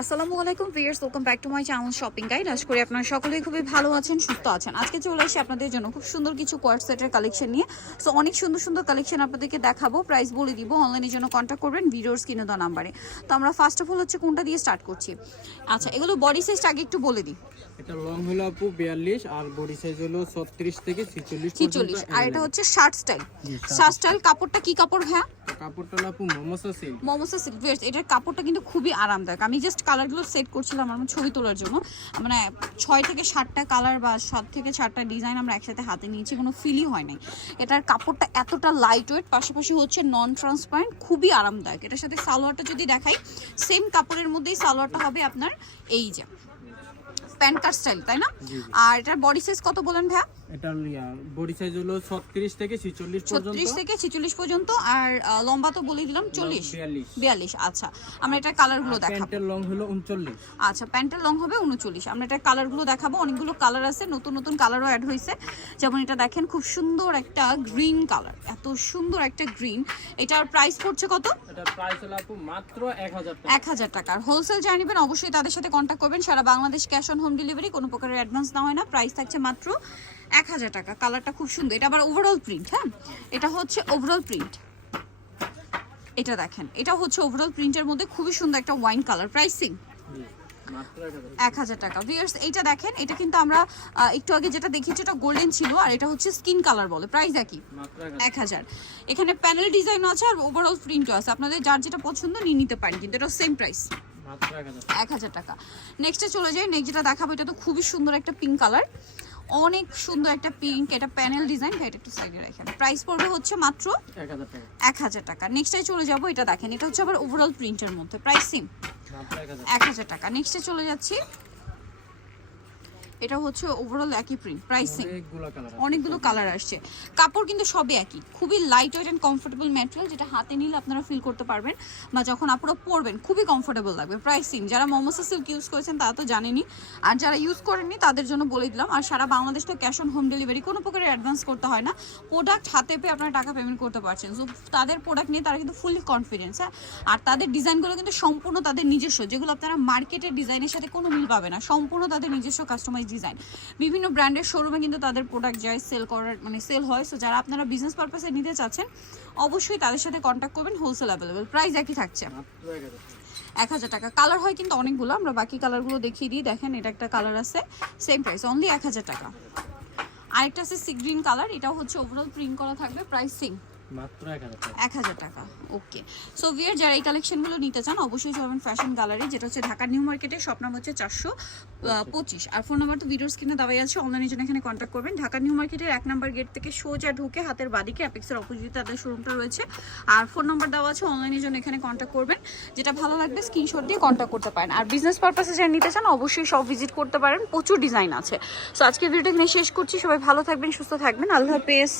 আসসালামু আলাইকুম viewers welcome back to my channel shopping guide আশা করি আপনারা সকলেই খুবই ভালো আছেন সুস্থ আছেন। আজকে চলে আসি আপনাদের জন্য খুব সুন্দর কিছু কোয়ার্ট সেটের কালেকশন নিয়ে। সো অনেক সুন্দর সুন্দর কালেকশন আপনাদেরকে দেখাবো প্রাইস বলে দিব অনলাইনের জন্য কন্ট্যাক্ট করবেন ভিডিওর কিনে দেওয়া নাম্বারে তো আমরা ফার্স্ট অফ অল হচ্ছে কোনটা দিয়ে স্টার্ট করছি? আচ্ছা এগুলো বডি সাইজটা আগে একটু বলে দিই। এটা লং হলো আপু বিয়াল্লিশ আর বডি সাইজ হলো ছত্রিশ থেকে ছিচল্লিশ ছিচল্লিশ আর এটা হচ্ছে শার্ট স্টাইল শার্ট স্টাইল কাপড়টা কি কাপড় হ্যাঁ এটার কাপড়টা কিন্তু খুবই আরামদায়ক। আমি জাস্ট কালারগুলো সেট করছিলাম আমার ছবি তোলার জন্য। মানে ছয় থেকে কালার বা সাত থেকে ডিজাইন আমরা একসাথে হাতে নিয়েছি, কোনো হয় নাই। এটার কাপড়টা এতটা পাশাপাশি হচ্ছে নন খুবই আরামদায়ক। এটার সাথে সালোয়ারটা যদি দেখাই সেম কাপড়ের মধ্যেই সালোয়ারটা হবে আপনার, এই যে। প্যান্ট কাট স্টাইল তাই না। আর এটার বডি সাইজ কত বলেন ভাইয়া? এটা বডি সাইজ হলো ছত্রিশ থেকে ছিচল্লিশ পর্যন্ত। ছত্রিশ থেকে ছেচল্লিশ পর্যন্ত আর লম্বা তো বলে দিলাম চল্লিশ। বিয়াল্লিশ। বিয়াল্লিশ আচ্ছা। আমরা এটার কালারগুলো দেখাবো। প্যান্টের লং হলো উনচল্লিশ। আচ্ছা প্যান্টের লং হবে উনচল্লিশ। আমরা এটার কালারগুলো দেখাবো। অনেকগুলো কালার আছে নতুন নতুন কালারও অ্যাড হয়েছে। যেমন এটা দেখেন খুব সুন্দর একটা গ্রিন কালার এত সুন্দর একটা গ্রিন এটার প্রাইস পড়ছে কত? এটা প্রাইস হলো আপু মাত্র এক হাজার টাকা। এক হাজার টাকার হোলসেল যা নেবেন অবশ্যই তাদের সাথে কন্ট্যাক্ট করবেন। সারা Bangladesh cash on home delivery, কোনো প্রকারের অ্যাডভান্স না হয় না। প্রাইস থাকছে মাত্র এক হাজার টাকা। কালারটা খুব সুন্দর। এটা আবার ওভারঅল প্রিন্ট হ্যাঁ? এটা হচ্ছে ওভারঅল প্রিন্ট এটা দেখেন। এটা হচ্ছে ওভারঅল প্রিন্টের মধ্যে খুবই সুন্দর একটা ওয়াইন কালার প্রাইসিং এক হাজার টাকা। ভিয়ার্স এইটা দেখেন। এটা কিন্তু আমরা একটু আগে যেটা দেখিয়েছি, এটা গোল্ডেন ছিল, আর এটা হচ্ছে স্কিন কালার বলে। প্রাইস একই। এক হাজার। এখানে প্যানেল ডিজাইন আছে, আর ওভারঅল প্রিন্টও আছে। আপনাদের যার যেটা পছন্দ নিয়ে নিতে পারেন, কিন্তু এটা সেম প্রাইস এক হাজার টাকা। নেক্সটে চলে যাই নেক্সট যেটা দেখাবো এটা তো খুবই সুন্দর একটা পিঙ্ক কালার অনেক সুন্দর একটা পিঙ্ক এটা প্যানেল ডিজাইন এটা একটু সাইডে রাখেন। প্রাইস পড়বে হচ্ছে মাত্র এক হাজার টাকা। নেক্সটে চলে যাব এটা দেখেন এটা হচ্ছে আবার ওভারঅল প্রিন্টের মধ্যে। প্রাইস সেম এক হাজার টাকা। নেক্সটে চলে যাচ্ছি এটা হচ্ছে ওভারঅল একই প্রিন্ট প্রাইসিং অনেকগুলো কালার আসছে। কাপড় কিন্তু সবই একই। খুবই light weight and comfortable material যেটা হাতে নিলে আপনারা ফিল করতে পারবেন বা যখন আপনারা পরবেন খুবই কমফোর্টেবল লাগবে। প্রাইসিং যারা মোমোসা সিল্ক ইউজ করেছেন তারা তো জানেনি আর যারা ইউজ করেননি তাদের জন্য বলে দিলাম। আর সারা বাংলাদেশ তো ক্যাশ অন হোম ডেলিভারি কোনো প্রকারের অ্যাডভান্স করতে হয় না। প্রোডাক্ট হাতে পেয়ে আপনারা টাকা পেমেন্ট করতে পারছেন। সো তাদের প্রোডাক্ট নিয়ে তারা কিন্তু ফুললি কনফিডেন্স হ্যাঁ? আর তাদের ডিজাইনগুলো কিন্তু সম্পূর্ণ তাদের নিজস্ব। যেগুলো আপনারা মার্কেটের ডিজাইনের সাথে কোনো মিল পাবে না। সম্পূর্ণ তাদের নিজস্ব কাস্টমাইজ ডিজাইন। বিভিন্ন ব্র্যান্ডের শোরুমে কিন্তু তাদের প্রোডাক্ট যায় সেল করার মানে সেল হয়। সো যারা আপনারা বিজনেস পারপাসে নিতে চাচ্ছেন, অবশ্যই তাদের সাথে কন্ট্যাক্ট করবেন হোলসেল অ্যাভেলেবেল প্রাইস একই থাকছে। এক হাজার টাকা। কালার হয় কিন্তু অনেকগুলো, আমরা বাকি কালারগুলো দেখিয়ে দিই। দেখেন, এটা একটা কালার আছে সেম প্রাইস অনলি এক হাজার টাকা। আরেকটা আছে সি গ্রিন কালার এটাও হচ্ছে ওভারঅল প্রিন্ট করা থাকবে প্রাইস সেম মাত্র এক হাজার টাকা। এক হাজার ওকে। সো ভিয়ার যারা এই কালেকশনগুলো নিতে চান অবশ্যই যাবেন ফ্যাশন গ্যালারি যেটা হচ্ছে নিউ মার্কেটে শপ নাম হচ্ছে চারশো পঁচিশ। আর ফোন নাম্বার তো ভিডিওর স্ক্রিনে দেওয়াই আছে অনলাইনের জন্য এখানে কন্ট্যাক্ট করবেন। ঢাকা নিউ মার্কেটের এক নাম্বার গেট থেকে সোজা ঢুকে হাতের বাদিকে অ্যাপেক্সের অপোজিটে তাদের শোরুমটা রয়েছে। আর ফোন নাম্বার দেওয়া আছে অনলাইনের জন্য এখানে কন্ট্যাক্ট করবেন। যেটা ভালো লাগবে স্ক্রিনশট দিয়ে কন্ট্যাক্ট করতে পারেন। আর বিজনেস পারপাসে যারা নিতে চান অবশ্যই সব ভিজিট করতে পারেন। প্রচুর ডিজাইন আছে। সো আজকে ভিডিওটা এখানে শেষ করছি। সবাই ভালো থাকবেন সুস্থ থাকবেন। আল্লাহ হাফেজ।